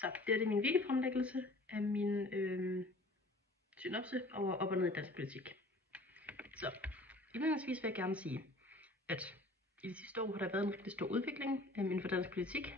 Så det er min videofremlæggelse af min synopse over op og ned i dansk politik. Så indledningsvis vil jeg gerne sige, at i de sidste år har der været en rigtig stor udvikling inden for dansk politik.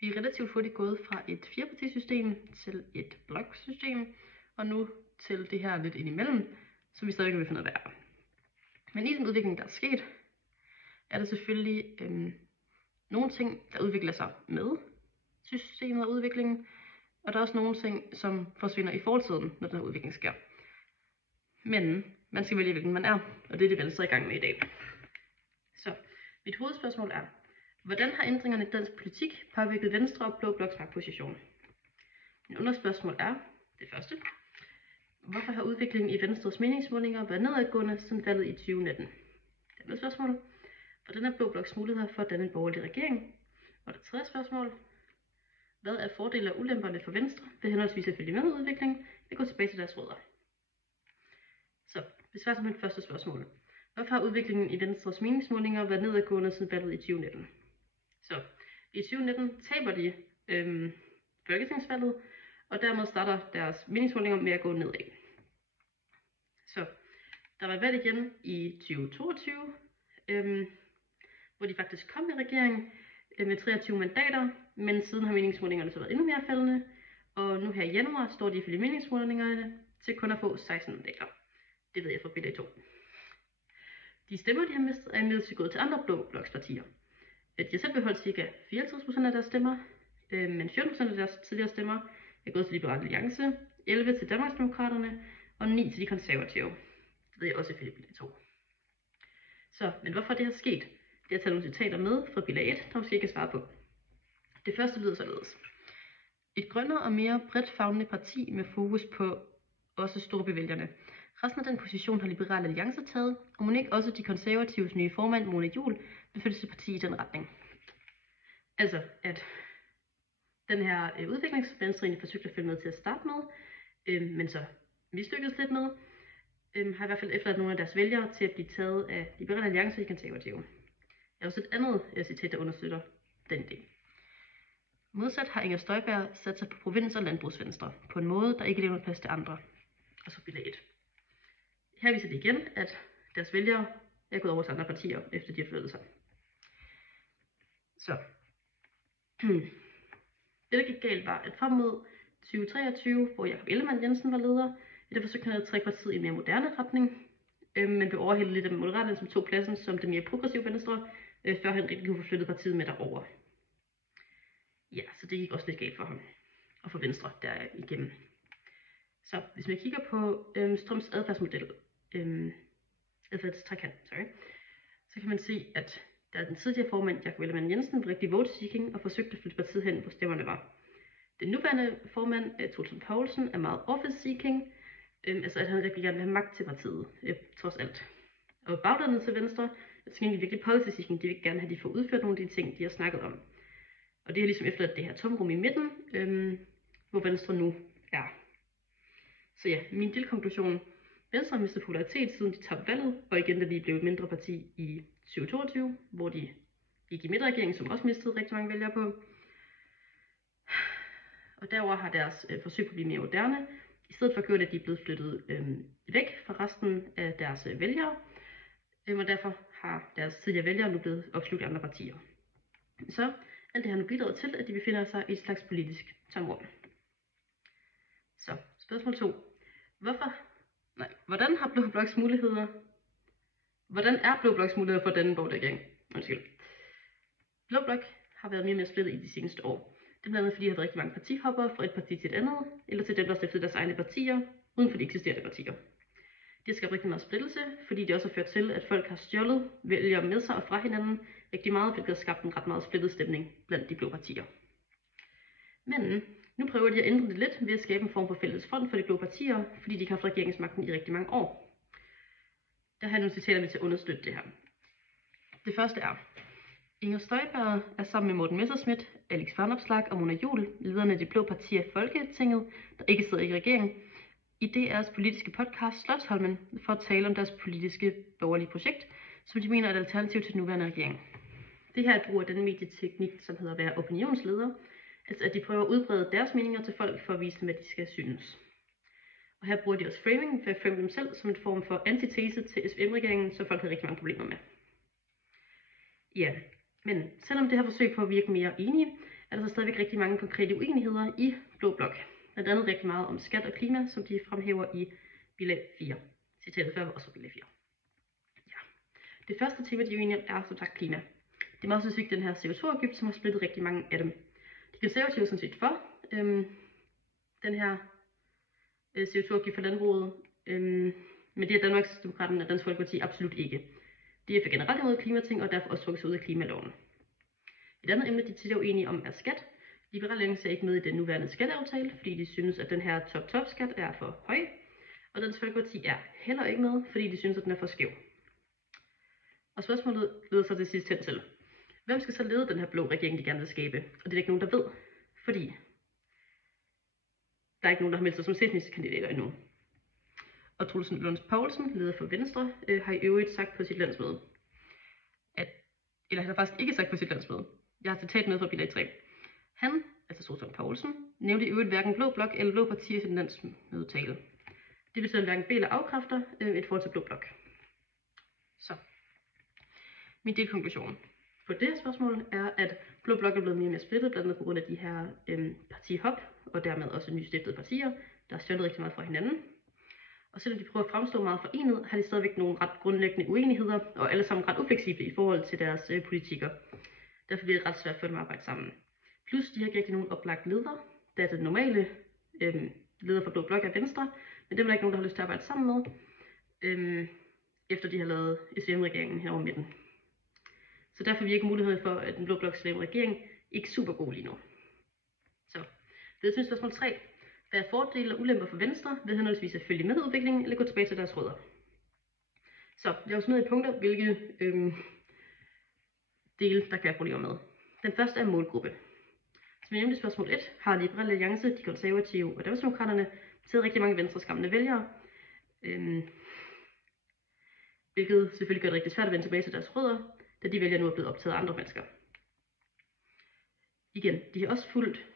Vi er relativt hurtigt gået fra et firepartisystem til et bloksystem, og nu til det her lidt indimellem, som vi stadig vil finde ud af. Men i den udvikling, der er sket, er der selvfølgelig nogle ting, der udvikler sig med systemet og udviklingen, og der er også nogle ting, som forsvinder i fortiden, når den her udvikling sker. Men man skal vælge, hvilken man er, og det er det, Venstre er i gang med i dag. Så mit hovedspørgsmål er, hvordan har ændringerne i dansk politik påvirket Venstre og Blå Bloks magtposition? Min underspørgsmål er, det første, hvorfor har udviklingen i Venstres meningsmålinger været nedadgående siden valget i 2019? Det andet spørgsmål, hvordan er Blå Bloks muligheder for at danne en borgerlig regering? Og det tredje spørgsmål, hvad er fordele og ulemperne for Venstre ved henholdsvis at følge med udviklingen og gå tilbage til deres rødder? Så besvar som mit første spørgsmål. Hvorfor har udviklingen i Venstres meningsmålinger været nedadgående siden valget i 2019? Så i 2019 taber de folketingsvalget, og dermed starter deres meningsmålinger med at gå nedad. Så der var valg igen i 2022, hvor de faktisk kom i regering med 23 mandater, men siden har meningsmålingerne så været endnu mere faldende, og nu her i januar står de ifølge meningsmålingerne til kun at få 16 mandater. Det ved jeg fra bilag 2. De stemmer, de har mistet, er imidlertid gået til andre blå blokspartier. De har selv beholdt ca. 54% af deres stemmer, men 14% af deres tidligere stemmer er gået til Liberal Alliance, 11 til Danmarksdemokraterne og 9 til de konservative. Det ved jeg også ifølge bilag 2. Så, men hvorfor det her sket? Det har taget nogle citater med fra bilag 1, der måske ikke kan svare på. Det første lyder således. Et grønnere og mere bredt favnende parti med fokus på også storbevælgerne. Resten af den position har Liberal Alliance taget, og må ikke også de konservatives nye formand, Mona Juul, vil følge sit parti i den retning. Altså, at den her udvikling, som Venstre egentlig forsøgte at følge med til at starte med, men så mislykkedes lidt med, har i hvert fald efterladt nogle af deres vælgere til at blive taget af Liberal Alliance og de konservative. Jeg har også et andet citat, der understøtter den idé. Modsat har Inger Støjberg sat sig på provins- og landbrugsvenstre, på en måde, der ikke lever plads til andre. Og så bilag 1. Her viser det igen, at deres vælgere er gået over til andre partier, efter de har flyttet sig. Så. Det, der gik galt, var, at frem mod 2023, hvor Jakob Ellemann-Jensen var leder, der forsøgte han at trække partiet i en mere moderne retning, men blev overhældet lidt af Moderaterne, som tog pladsen som det mere progressive Venstre, før han rigtig kunne få flyttet partiet med derover. Ja, så det gik også lidt galt for ham, og for Venstre derigennem. Så hvis man kigger på Strøms adfærdsmodel, adfærdstrækant, så kan man se, at der den tidligere formand, Jakob Ellemann-Jensen, var rigtig vote-seeking og forsøgte at flytte partiet hen, hvor stemmerne var. Den nuværende formand, Troels Poulsen, er meget office-seeking, altså at han rigtig gerne vil have magt til partiet, trods alt. Og baglandet til Venstre er til gengæld virkelig policy-seeking, de vil gerne have, de får udført nogle af de ting, de har snakket om. Og det er ligesom efterladt det her tomrum i midten, hvor Venstre nu er. Så ja, min delkonklusion. Venstre har mistet popularitet siden de tabte valget, og igen da de blev et mindre parti i 2022, hvor de gik i midterregeringen, som også mistede rigtig mange vælgere på. Og derover har deres forsøg på at blive mere moderne, i stedet for gjort, at de er blevet flyttet væk fra resten af deres vælgere, og derfor har deres tidligere vælgere nu blevet opslugt af andre partier. Så alt det har nu bidraget til, at de befinder sig i et slags politisk tomrum. Så spørgsmål 2. Hvordan er Blå Bloks muligheder for denne borgerlige regering? Blå Blok har været mere og mere splittet i de seneste år. Det er blandt andet fordi, der har været rigtig mange partihopper fra et parti til et andet, eller til dem, der har stiftet deres egne partier, uden for de eksisterende partier. Det har skabt rigtig meget splittelse, fordi det også har ført til, at folk har stjålet vælgere med sig og fra hinanden rigtig meget, hvilket har skabt en ret meget splittet stemning blandt de blå partier. Men nu prøver de at ændre det lidt ved at skabe en form for fælles front for de blå partier, fordi de ikke har haft regeringsmagten i rigtig mange år. Der har jeg nogle citater med til at understøtte det her. Det første er, Inger Støjberg er sammen med Morten Messerschmidt, Alex Vanopslagh og Mona Juul, lederne af de blå partier i Folketinget, der ikke sidder i regeringen, i DR's politiske podcast Slotsholmen for at tale om deres politiske borgerlige projekt, som de mener er et alternativ til den nuværende regering. Det her er et brug af den medieteknik, som hedder at være opinionsleder, Altså at de prøver at udbrede deres meninger til folk for at vise dem, hvad de skal synes. Og her bruger de også framing for at frame dem selv som en form for antitese til SVM-regeringen, som folk havde rigtig mange problemer med. Ja, men selvom det her forsøg på at virke mere enige, er der så stadigvæk rigtig mange konkrete uenigheder i Blå Blok. Blandt andet rigtig meget om skat og klima, som de fremhæver i bilag 4. Citatet før var også bilag 4. Ja. Det første tema, de er uenige om, er som sagt klima. Det er meget specifikt den her CO2-afgift, som har splittet rigtig mange af dem. De konservative er sådan set for den her CO2-afgift for landbruget, men det er Danmarksdemokraterne og Dansk Folkeparti absolut ikke. De er for generelt imod klimating, og derfor også trukket sig ud af klimaloven. Et andet emne, de tit er uenige om, er skat. Liberal Alliance er ikke med i den nuværende skatteaftale, fordi de synes, at den her top-top-skat er for høj. Og Dansk Folkeparti er heller ikke med, fordi de synes, at den er for skæv. Og spørgsmålet leder så til sidst hen til: hvem skal så lede den her blå regering, de gerne vil skabe? Og det er der ikke nogen, der ved, fordi der er ikke nogen, der har meldt sig som statsministerkandidater endnu. Og Troels Lund Poulsen, leder for Venstre, har i øvrigt sagt på sit landsmøde, eller han har faktisk ikke sagt på sit landsmøde. Jeg har citat med fra bilag 3. Han, altså Troels Lund Poulsen, nævnte i øvrigt hverken Blå Blok eller Blå Partier i sin landsmødetale. Det betyder hverken B eller afkræfter et forhold til Blå Blok. Så, min delkonklusion på det her spørgsmål er, at Blå Blok er blevet mere og mere splittet, blandt andet på grund af de her partihop, og dermed også nystiftede partier, der har stjålet rigtig meget fra hinanden. Og selvom de prøver at fremstå meget forenet, har de stadigvæk nogle ret grundlæggende uenigheder, og alle sammen ret ufleksible i forhold til deres politikker. Derfor bliver det ret svært for dem at arbejde sammen. Plus, de har ikke rigtig nogen oplagt leder, da den normale leder for Blå Blok er Venstre, men dem er der ikke nogen, der har lyst til at arbejde sammen med, efter de har lavet SVM-regeringen hen over midten. Så derfor virker muligheden for, at den Blå Bloks regering ikke super god lige nu. Så, det er til spørgsmål 3. Hvad er fordele og ulemper for Venstre ved henholdsvis at følge med udviklingen eller gå tilbage til deres rødder? Så, jeg har også med i punkter, hvilke dele, der kan være problemer med. Den første er målgruppe. Som jeg nævnte i spørgsmål 1, har Liberal Alliance, de konservative og Danmarksdemokraterne taget rigtig mange Venstres gamle vælgere, hvilket selvfølgelig gør det rigtig svært at vende tilbage til deres rødder, da de vælgere nu er blevet optaget af andre mennesker. Igen, de har også fulgt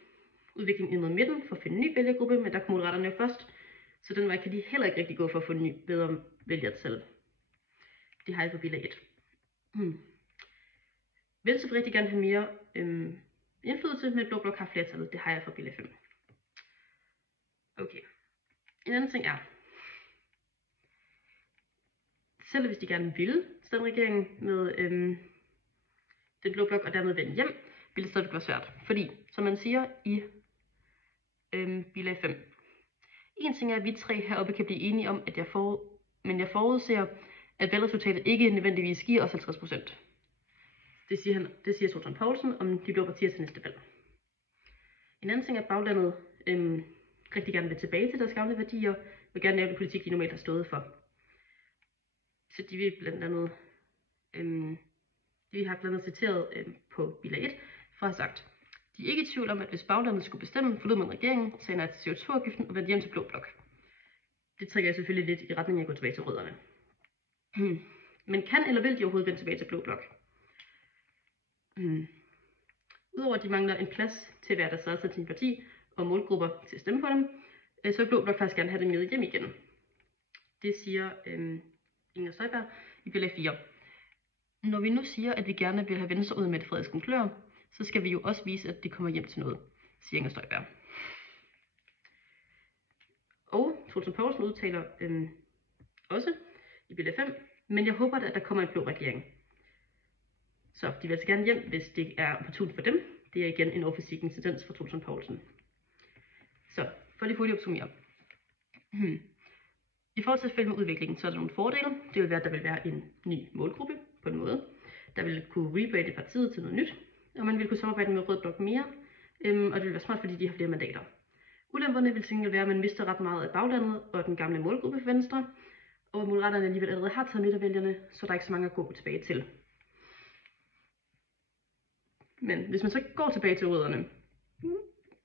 udviklingen ind mod midten for at finde en ny vælgergruppe, men der kom Moderaterne jo først, så den vej kan de heller ikke rigtig gå for at få en ny, bedre vælgertal. Det har jeg på bilag 1. Venstre vil rigtig gerne have mere indflydelse, men Blå Blok har flertallet. Det har jeg fra bilag 5. Okay. En anden ting er, selv hvis de gerne ville stemme regeringen med den Blå Blok og dermed vende hjem, vil det stadig være svært. Fordi, som man siger i bilag 5, en ting er, at vi tre heroppe kan blive enige om, at jeg forudser, at valgresultatet ikke nødvendigvis giver os 50%. Det siger Troels Lund Poulsen om de blå partier til næste valg. En anden ting er, at baglandet rigtig gerne vil tilbage til deres gamle værdier, og gerne lave den politik, de normalt har stået for. Så de vil blandt andet, de har blandt andet citeret på bilag 1, for at have sagt: de er ikke i tvivl om, at hvis baglandet skulle bestemme, forlod man regeringen, sagde nej til CO2-afgiften og vendte hjem til Blå Blok. Det trækker jeg selvfølgelig lidt i retning af at gå tilbage til rødderne. Men kan eller vil de overhovedet vende tilbage til Blå Blok? Udover at de mangler en plads til at være deres eget parti og målgrupper til at stemme på dem, så vil Blå Blok faktisk gerne have dem med hjem igen. Det siger Inger Støjberg i bilag 4. Når vi nu siger, at vi gerne vil have Venstre ud med Mette Frederiksen klør, så skal vi jo også vise, at de kommer hjem til noget, siger Inger Støjberg. Og Troels Lund Poulsen udtaler også i bilag 5, men jeg håber da, at der kommer en blå regering. Så de vil altså gerne hjem, hvis det er opportunt for dem. Det er igen en overforsigtende tendens for Troels Lund Poulsen. Så, for lige hurtigt at opsummere. I forhold til at følge med udviklingen, så er der nogle fordele. Det vil være, at der vil være en ny målgruppe på en måde. Der vil kunne rebrande partiet til noget nyt, og man vil kunne samarbejde med Rød Blok mere, og det vil være smart, fordi de har flere mandater. Ulemperne vil simpelthen være, at man mister ret meget af baglandet og den gamle målgruppe for Venstre, og Moderaterne alligevel allerede har taget midtervælgerne, så der er ikke så mange at gå tilbage til. Men hvis man så går tilbage til rødderne,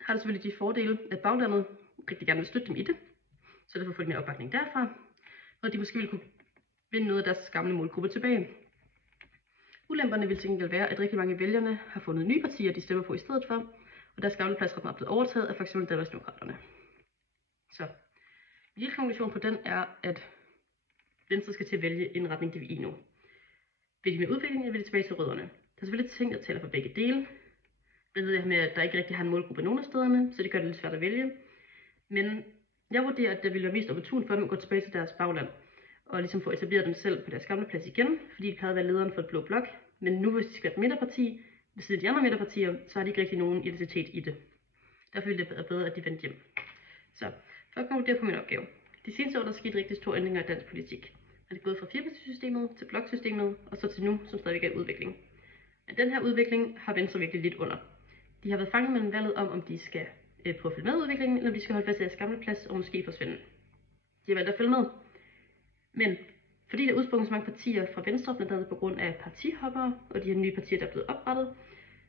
har det selvfølgelig de fordele, at baglandet rigtig gerne vil støtte dem i det, så derfor får de mere opbakning derfra, og de måske vil kunne vinde noget af deres gamle målgruppe tilbage. Ulemperne vil til gengæld være, at rigtig mange af vælgerne har fundet nye partier, de stemmer på i stedet for, og deres gamle plads er blevet overtaget af f.eks. Danmarksdemokraterne. Så lille konklusion på den er, at Venstre skal til at vælge en retning, de vil i nu. Vil de med udvikling, eller vil de tilbage til rødderne? Der er selvfølgelig ting, der tæller for begge dele. Jeg ved med, at der ikke rigtig har en målgruppe nogen af stederne, så det gør det lidt svært at vælge. Men jeg vurderer, at det ville være mest opportunt for dem at gå tilbage til deres bagland, og ligesom få etableret dem selv på deres gamle plads igen, fordi de plejede at være lederen for et blå blok. Men nu, hvis de skal være et midterparti, ved siden af de andre midterpartier, så har de ikke rigtig nogen identitet i det. Derfor ville det være bedre, at de vendte hjem. Så, for at konkludere på min opgave. De seneste år der er sket rigtig store ændringer i dansk politik. Man er gået fra firepartisystemet til bloksystemet, og så til nu, som stadigvæk er i udvikling. Men den her udvikling har Venstre virkelig lidt under. De har været fanget mellem valget om de skal prøve at følge med udviklingen, eller om de skal holde fast i deres gamle plads og måske forsvinde. De har valgt at følge med. Men fordi der udsprunget så mange partier fra Venstre, blandt andet på grund af partihoppere og de her nye partier, der er blevet oprettet,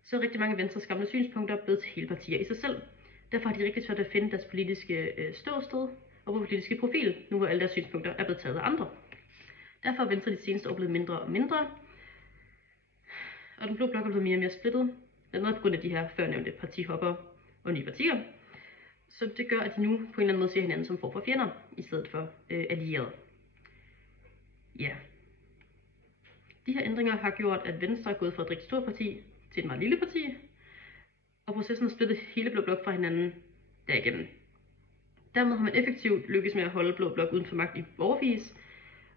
så er rigtig mange af Venstres gamle synspunkter blevet til hele partier i sig selv. Derfor har de rigtig svært at finde deres politiske ståsted og politiske profil, nu hvor alle deres synspunkter er blevet taget af andre. Derfor er Venstre de seneste år blevet mindre og mindre, og den blå blok er blevet mere og mere splittet, blandt andet på grund af de her førnævnte partihopper og nye partier. Så det gør, at de nu på en eller anden måde ser hinanden som form for fjender, i stedet for allierede. Ja. De her ændringer har gjort, at Venstre er gået fra et rigtig stort parti til et meget lille parti, og processen har splittet hele blå blok fra hinanden derigennem. Dermed har man effektivt lykkes med at holde blå blok uden for magt i årevis,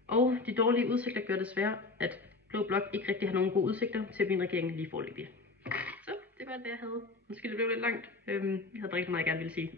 og de dårlige udsigter gør desværre, at blå blok ikke rigtig har nogen gode udsigter til at blive en regering lige foreløbig. Så det var alt, hvad jeg havde. Måske det blev lidt langt. Jeg havde bare rigtig meget, jeg gerne ville sige.